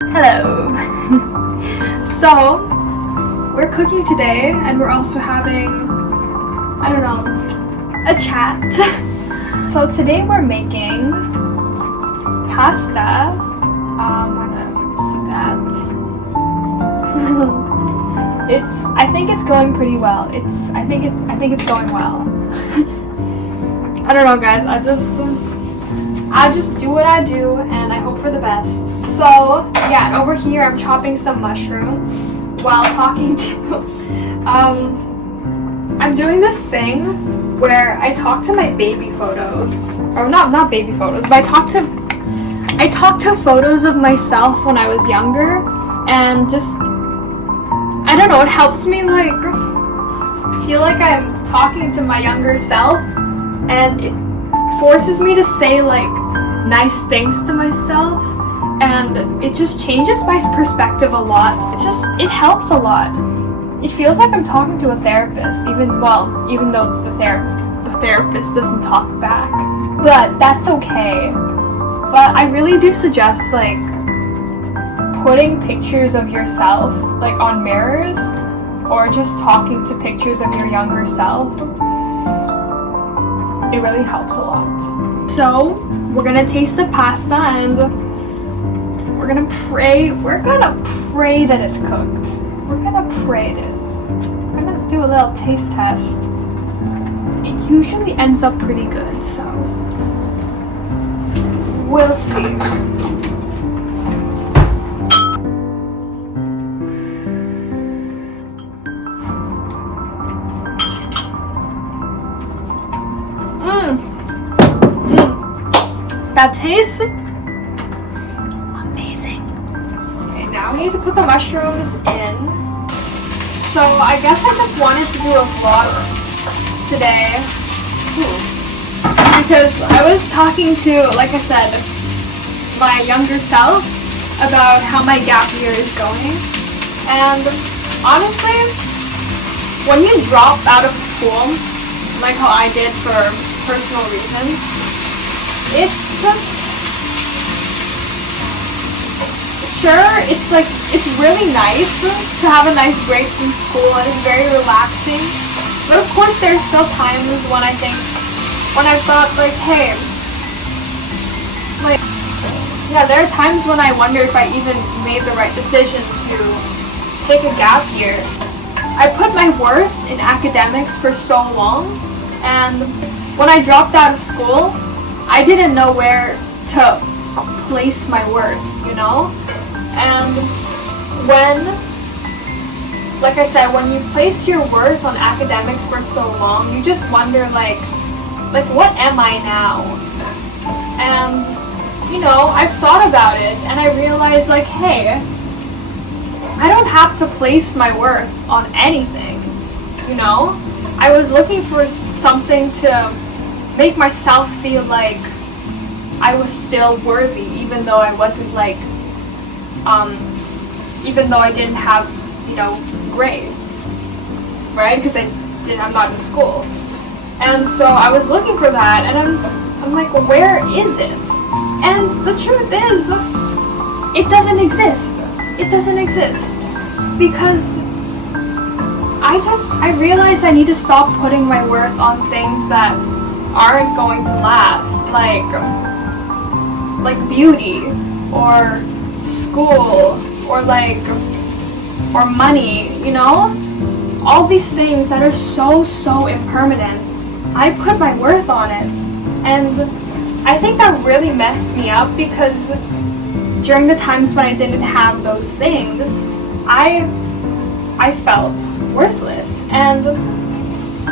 Hello. So, we're cooking today and we're also having, I don't know, a chat. So today we're making pasta. I don't know if you can see that. I think it's going pretty well. I think it's going well. I don't know, guys. I just do what I do and I hope for the best. So yeah, over here I'm chopping some mushrooms while talking to I'm doing this thing where I talk to my baby photos, or not baby photos, but I talk to photos of myself when I was younger, and just, I don't know, it helps me like feel like I'm talking to my younger self, and it forces me to say like nice things to myself, and it just changes my perspective a lot. It helps a lot. It feels like I'm talking to a therapist, even though the therapist doesn't talk back. But that's okay. But I really do suggest like putting pictures of yourself like on mirrors, or just talking to pictures of your younger self. It really helps a lot. So we're gonna taste the pasta and we're gonna pray that it's cooked. We're gonna pray it is. We're gonna do a little taste test. It usually ends up pretty good, so we'll see. That tastes amazing. Okay, now we need to put the mushrooms in. So I guess I just wanted to do a vlog today. Because I was talking to, like I said, my younger self about how my gap year is going. And honestly, when you drop out of school, like how I did for personal reasons, it's really nice to have a nice break from school, and it's very relaxing. But of course there's still times when I thought like, hey, like, yeah, there are times when I wonder if I even made the right decision to take a gap year. I put my worth in academics for so long, and when I dropped out of school, I didn't know where to place my worth, you know? And like I said, when you place your worth on academics for so long, you just wonder like what am I now? And, you know, I've thought about it and I realized like, hey, I don't have to place my worth on anything, you know? I was looking for something to make myself feel like I was still worthy, even though I wasn't like, even though I didn't have, you know, grades, right? Because I'm not in school. And so I was looking for that, and I'm like, well, where is it? And the truth is, it doesn't exist. It doesn't exist. Because I realized I need to stop putting my worth on things that aren't going to last, like beauty, or school, or money, you know? All these things that are so impermanent, I put my worth on it. And I think that really messed me up, because during the times when I didn't have those things, I felt worthless, and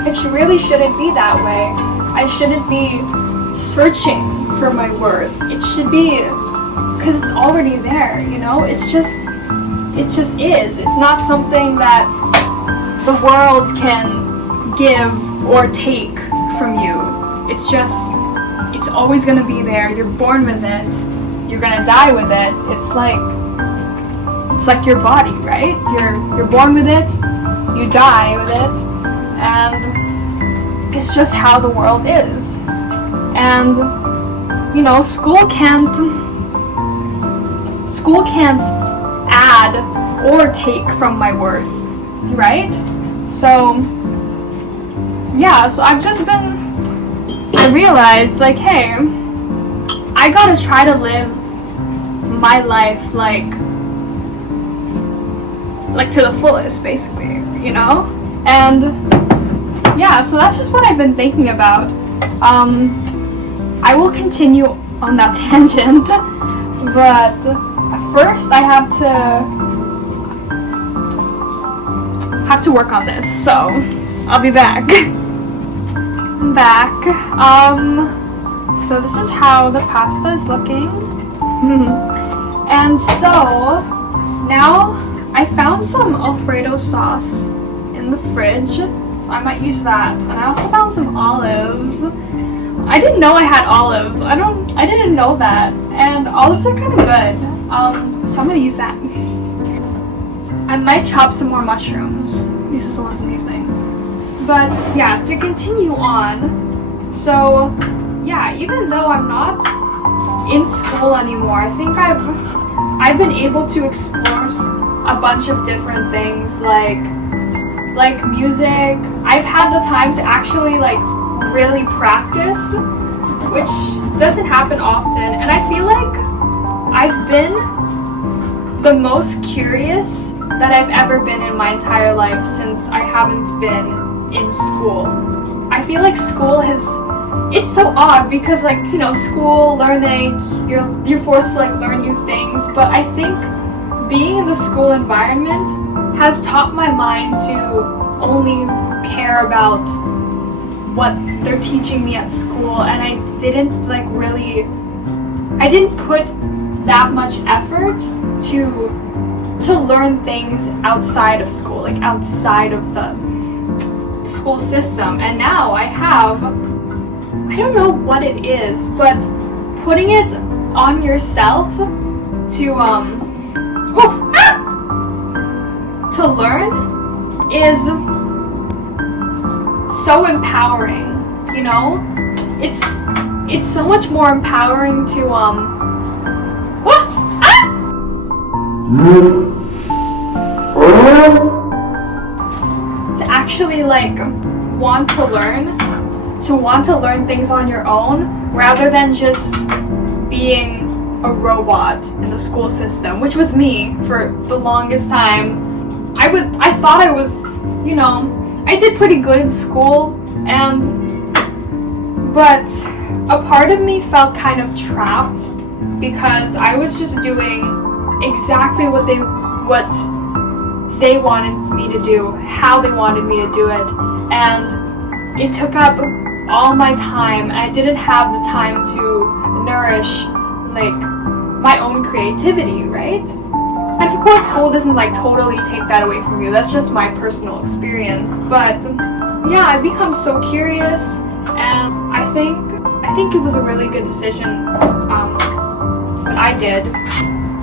it really shouldn't be that way. I shouldn't be searching for my worth. It should be, because it's already there, you know? It just is. It's not something that the world can give or take from you. It's always gonna be there. You're born with it. You're gonna die with it. It's like your body, right? You're born with it, you die with it, and it's just how the world is. And, you know, school can't school can't add or take from my worth, right? So yeah, so I realized, like, hey, I gotta try to live my life like to the fullest, basically, you know? And yeah, so that's just what I've been thinking about. I will continue on that tangent, but first I have to work on this, so I'll be back. I'm back. So this is how the pasta is looking. And so now I found some Alfredo sauce in the fridge. I might use that. And I also found some olives. I didn't know I had olives. I didn't know that. And olives are kind of good. So I'm gonna use that. I might chop some more mushrooms. These are the ones I'm using. But yeah, to continue on. So yeah, even though I'm not in school anymore, I think I've been able to explore a bunch of different things like music. I've had the time to actually like really practice, which doesn't happen often, and I feel like I've been the most curious that I've ever been in my entire life since I haven't been in school. I feel like school it's so odd because, like, you know, school, learning, you're forced to like learn new things, but I think being in the school environment has taught my mind to only care about what they're teaching me at school, and I didn't put that much effort to learn things outside of school, like outside of the school system. And now I don't know what it is, but putting it on yourself to learn is so empowering, you know? It's so much more empowering to to actually like want to learn things on your own rather than just being a robot in the school system, which was me for the longest time. I thought I was, you know, I did pretty good in school, but a part of me felt kind of trapped because I was just doing exactly what they wanted me to do, how they wanted me to do it, and it took up all my time, and I didn't have the time to nourish like my own creativity, right? And of course school doesn't like totally take that away from you. That's just my personal experience. But yeah, I've become so curious, and I think it was a really good decision what I did.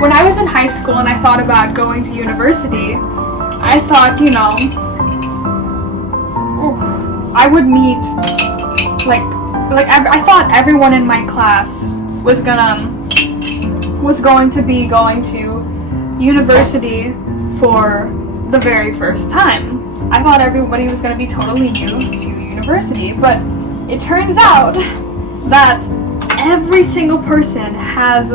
When I was in high school and I thought about going to university, I thought, you know, I would meet I thought everyone in my class was going to be going to university for the very first time. I thought everybody was going to be totally new to university, but it turns out that every single person has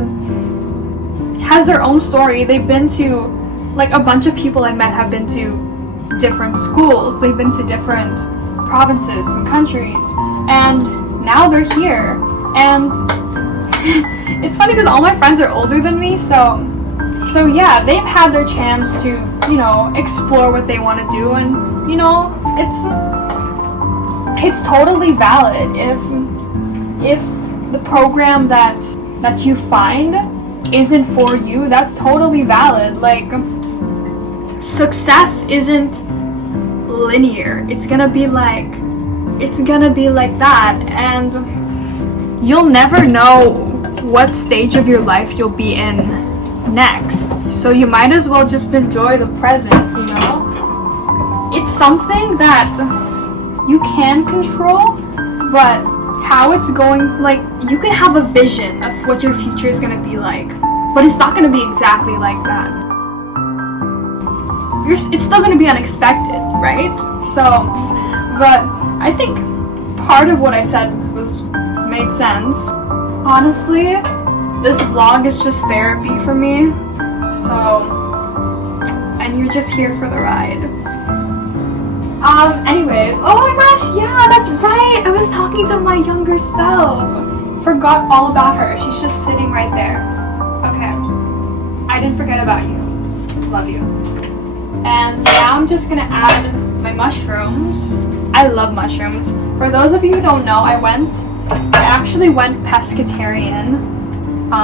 their own story. They've been to, like, a bunch of people I met have been to different schools. They've been to different provinces and countries, and now they're here. And it's funny because all my friends are older than me, so yeah, they've had their chance to, you know, explore what they want to do, and, you know, it's totally valid if the program that you find isn't for you. That's totally valid. Like, success isn't linear. It's gonna be like that, and you'll never know what stage of your life you'll be in next. So you might as well just enjoy the present, you know? It's something that you can control, but how it's going, like, you can have a vision of what your future is gonna be like, but it's not gonna be exactly like that. It's still gonna be unexpected, right? So, but I think part of what I said made sense. Honestly, this vlog is just therapy for me. So, and you're just here for the ride. Anyways, oh my gosh, yeah, that's right. I was talking to my younger self. Forgot all about her. She's just sitting right there. Okay. I didn't forget about you. Love you. And now I'm just gonna add my mushrooms. I love mushrooms. For those of you who don't know, I actually went pescatarian in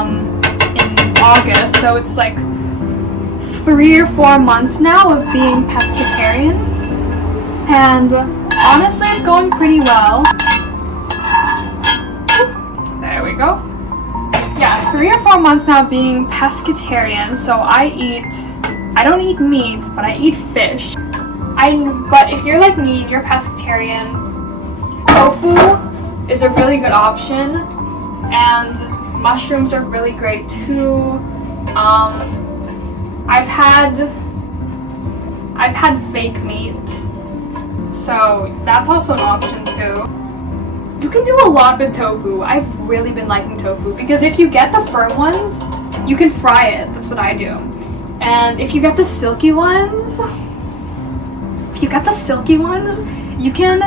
August, so it's like 3 or 4 months now of being pescatarian, and honestly it's going pretty well. There we go. Yeah, 3 or 4 months now being pescatarian, so I don't eat meat, but I eat fish. But if you're like me and you're pescatarian, tofu is a really good option, and mushrooms are really great too. I've had fake meat, so that's also an option too. You can do a lot with tofu. I've really been liking tofu because if you get the firm ones, you can fry it. That's what I do. And if you get the silky ones, you can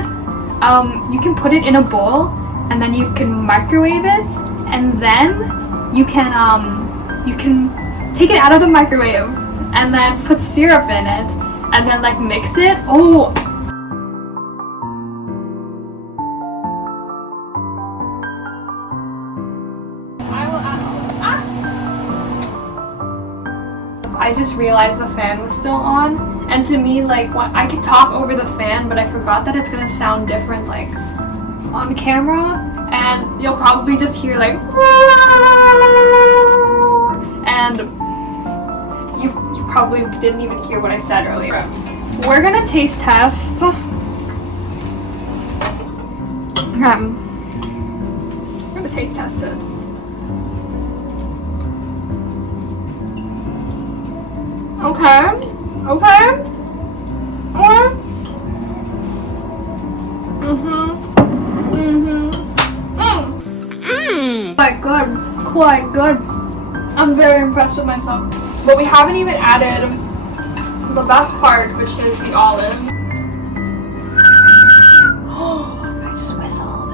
put it in a bowl, and then you can microwave it, and then you can take it out of the microwave and then put syrup in it and then like mix it. Oh, I just realized the fan was still on, and to me, like, I can talk over the fan, but I forgot that it's gonna sound different, like, on camera, and you'll probably just hear, like, and you probably didn't even hear what I said earlier. We're gonna taste test. I'm gonna taste test it. Okay. Quite good. I'm very impressed with myself. But we haven't even added the best part, which is the olive. Oh, I just whistled.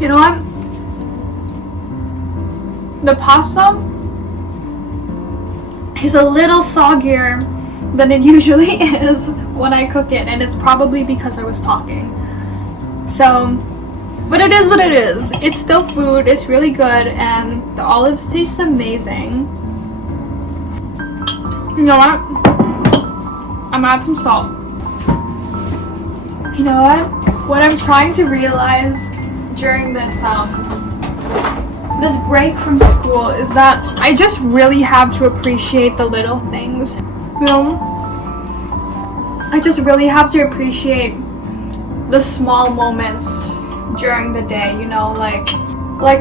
You know what? The pasta is a little soggier than it usually is when I cook it, and it's probably because I was talking. So, but it is what it is. It's still food, it's really good, and the olives taste amazing. You know what? I'm gonna add some salt. You know what? What I'm trying to realize during this break from school is that I just really have to appreciate the little things. You know, I just really have to appreciate the small moments during the day, you know, like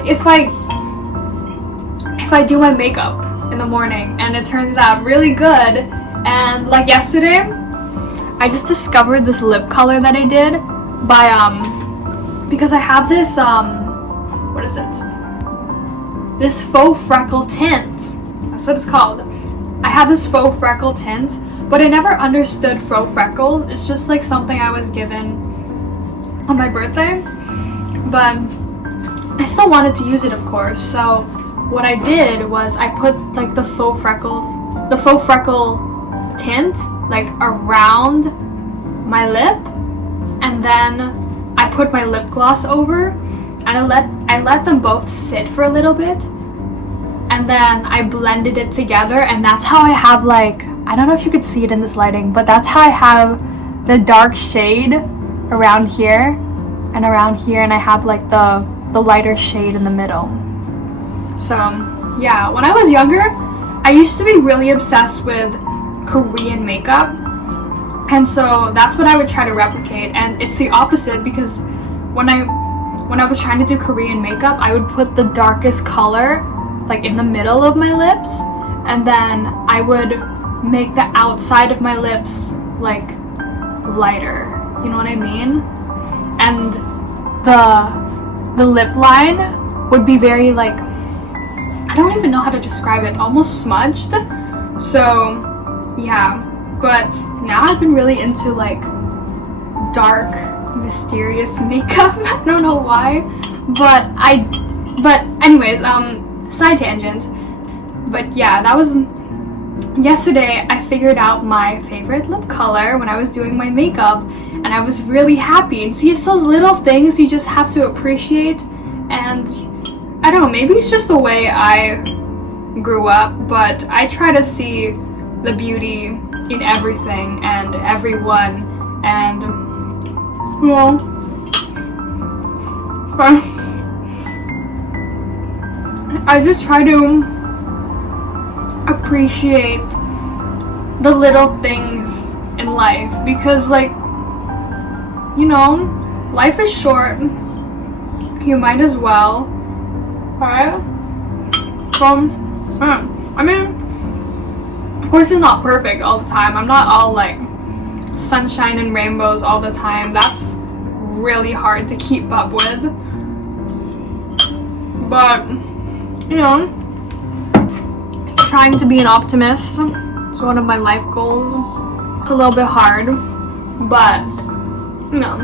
if I do my makeup in the morning and it turns out really good, and like yesterday I just discovered this lip color that I did by because I have this what is it? This faux freckle tint. That's what it's called. I have this faux freckle tint, but I never understood faux freckle. It's just like something I was given on my birthday, but I still wanted to use it, of course. So what I did was I put like the faux freckle tint like around my lip, and then I put my lip gloss over, and I let them both sit for a little bit, and then I blended it together, and that's how I have, like, I don't know if you could see it in this lighting, but that's how I have the dark shade around here and around here, and I have like the lighter shade in the middle. So yeah, when I was younger, I used to be really obsessed with Korean makeup, And so that's what I would try to replicate, and it's the opposite because when I was trying to do Korean makeup, I would put the darkest color like in the middle of my lips, and then I would make the outside of my lips like lighter, you know what I mean? And the lip line would be very like, I don't even know how to describe it, almost smudged. So yeah, but now I've been really into like dark, mysterious makeup. I don't know why, but anyways, side tangent. But yeah, that was yesterday. I figured out my favorite lip color when I was doing my makeup, and I was really happy. And see, it's those little things you just have to appreciate. And I don't know, maybe it's just the way I grew up, but I try to see the beauty in everything and everyone, and well, I just try to appreciate the little things in life because, like, you know, life is short. You might as well, alright? I mean, of course it's not perfect all the time. I'm not all like sunshine and rainbows all the time. That's really hard to keep up with. But, you know, trying to be an optimist is one of my life goals. It's a little bit hard, but, you know,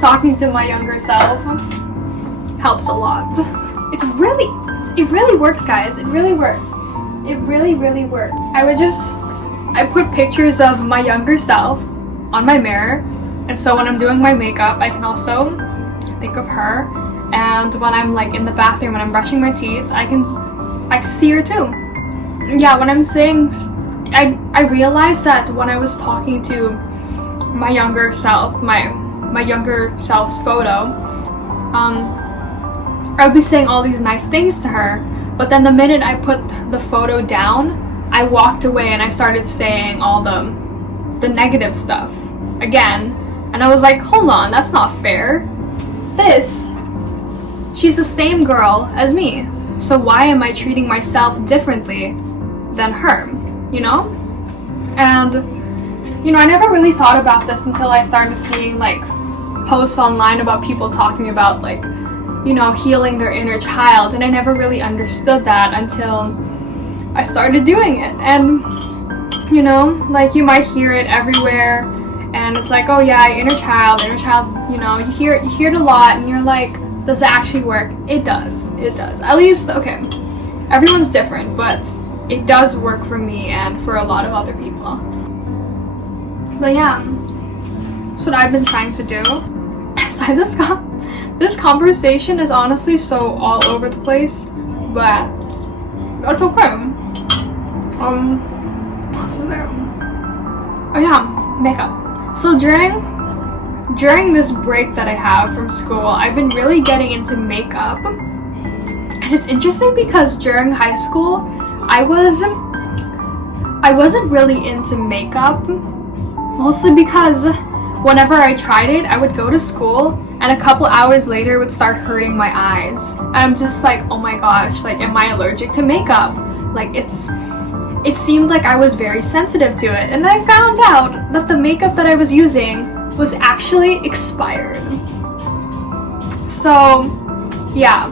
talking to my younger self helps a lot. It really works, guys. It really works. It really works. I put pictures of my younger self on my mirror, and so when I'm doing my makeup, I can also think of her. And when I'm like in the bathroom, when I'm brushing my teeth, I can see her too. Yeah, when I'm saying, I realized that when I was talking to my younger self, my younger self's photo, I would be saying all these nice things to her, but then the minute I put the photo down, I walked away and I started saying all the negative stuff again, and I was like, hold on, that's not fair. She's the same girl as me, so why am I treating myself differently than her, you know? And, you know, I never really thought about this until I started seeing like posts online about people talking about like, you know, healing their inner child, and I never really understood that until I started doing it. And, you know, like you might hear it everywhere, and it's like, oh yeah, inner child, you know, you hear it a lot, and you're like, does it actually work? It does. At least, okay, everyone's different, but it does work for me and for a lot of other people. But yeah, that's what I've been trying to do. So this conversation is honestly so all over the place, but that's okay. What's there? Oh yeah, makeup. So during this break that I have from school, I've been really getting into makeup. And it's interesting because during high school, I wasn't really into makeup, mostly because whenever I tried it, I would go to school and a couple hours later it would start hurting my eyes. And I'm just like, oh my gosh, like, am I allergic to makeup? Like, it seemed like I was very sensitive to it. And I found out that the makeup that I was using was actually expired. So, yeah.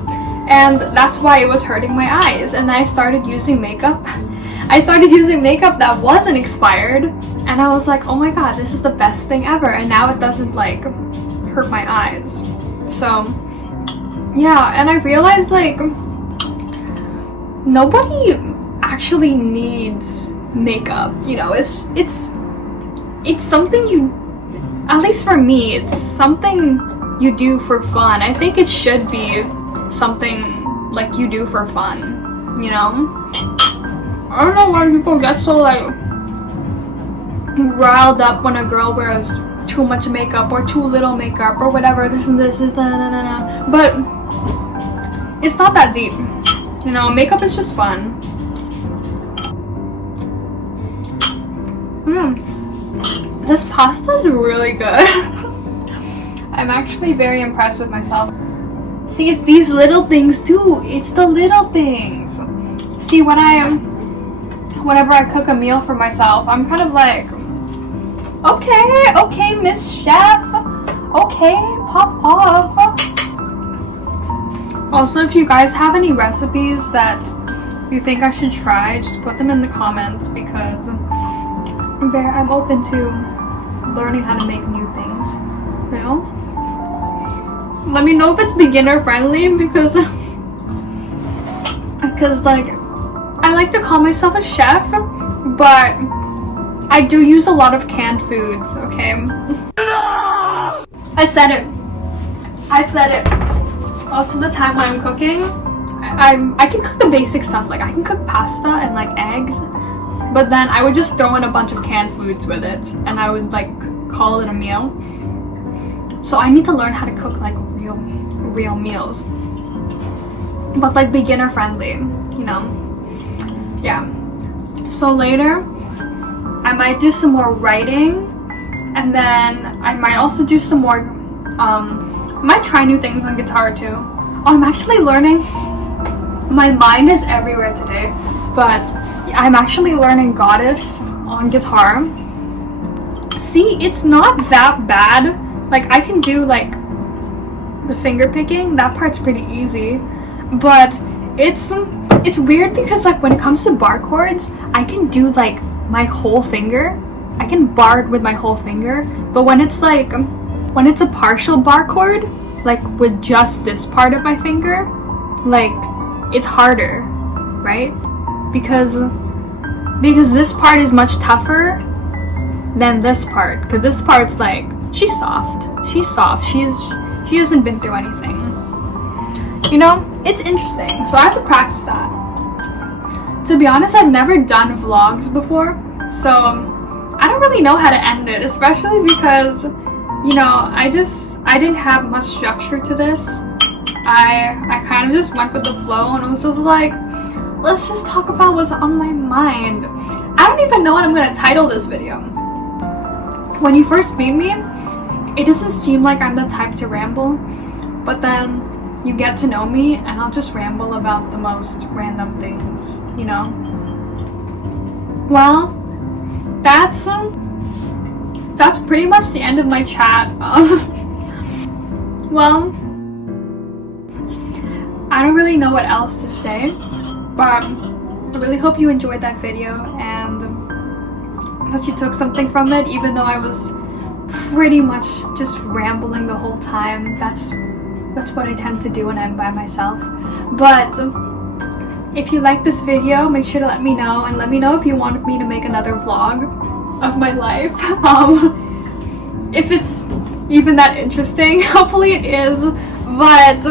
And that's why it was hurting my eyes. And then I started using makeup. That wasn't expired. And I was like, oh my god, this is the best thing ever. And now it doesn't like hurt my eyes. So, yeah. And I realized like nobody actually needs makeup. You know, it's something you, at least for me, it's something you do for fun. I think it should be something like you do for fun, you know? I don't know why people get so like riled up when a girl wears too much makeup or too little makeup or whatever, this and this, but it's not that deep, you know? Makeup is just fun. This pasta is really good. I'm actually very impressed with myself. See, it's these little things too. It's the little things. See, whenever I cook a meal for myself, I'm kind of like, okay, Miss Chef. Okay, pop off. Also, if you guys have any recipes that you think I should try, just put them in the comments, because I'm open to learning how to make new things, you know? Let me know if it's beginner friendly, because like, I like to call myself a chef, but I do use a lot of canned foods, okay? I said it. Also, the time when I'm cooking, I can cook the basic stuff, like I can cook pasta and like eggs, but then I would just throw in a bunch of canned foods with it, and I would like call it a meal. So I need to learn how to cook like real meals, but like beginner friendly, you know? Yeah. So later, I might do some more writing, and then I might also do some more, I might try new things on guitar too. Oh, I'm actually learning. My mind is everywhere today, but I'm actually learning Goddess on guitar. See, it's not that bad. Like, I can do like the finger picking, that part's pretty easy, but it's weird because like when it comes to bar chords, I can do like my whole finger. I can bar with my whole finger, but when it's a partial bar chord, like with just this part of my finger, like it's harder, right? Because this part is much tougher than this part, because this part's like, she's soft, she hasn't been through anything, you know? It's interesting, so I have to practice that. To be honest, I've never done vlogs before, so I don't really know how to end it, especially because, you know, I didn't have much structure to this. I kind of just went with the flow, and I was just like, let's just talk about what's on my mind. I don't even know what I'm gonna title this video. When you first meet me, it doesn't seem like I'm the type to ramble, but then you get to know me and I'll just ramble about the most random things, you know? Well, that's pretty much the end of my chat. Well, I don't really know what else to say, but I really hope you enjoyed that video and that you took something from it, even though I was pretty much just rambling the whole time. That's what I tend to do when I'm by myself. But if you like this video, make sure to let me know, and let me know if you want me to make another vlog of my life. If it's even that interesting. Hopefully it is, but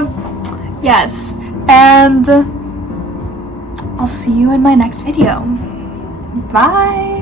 yes, and I'll see you in my next video. Bye.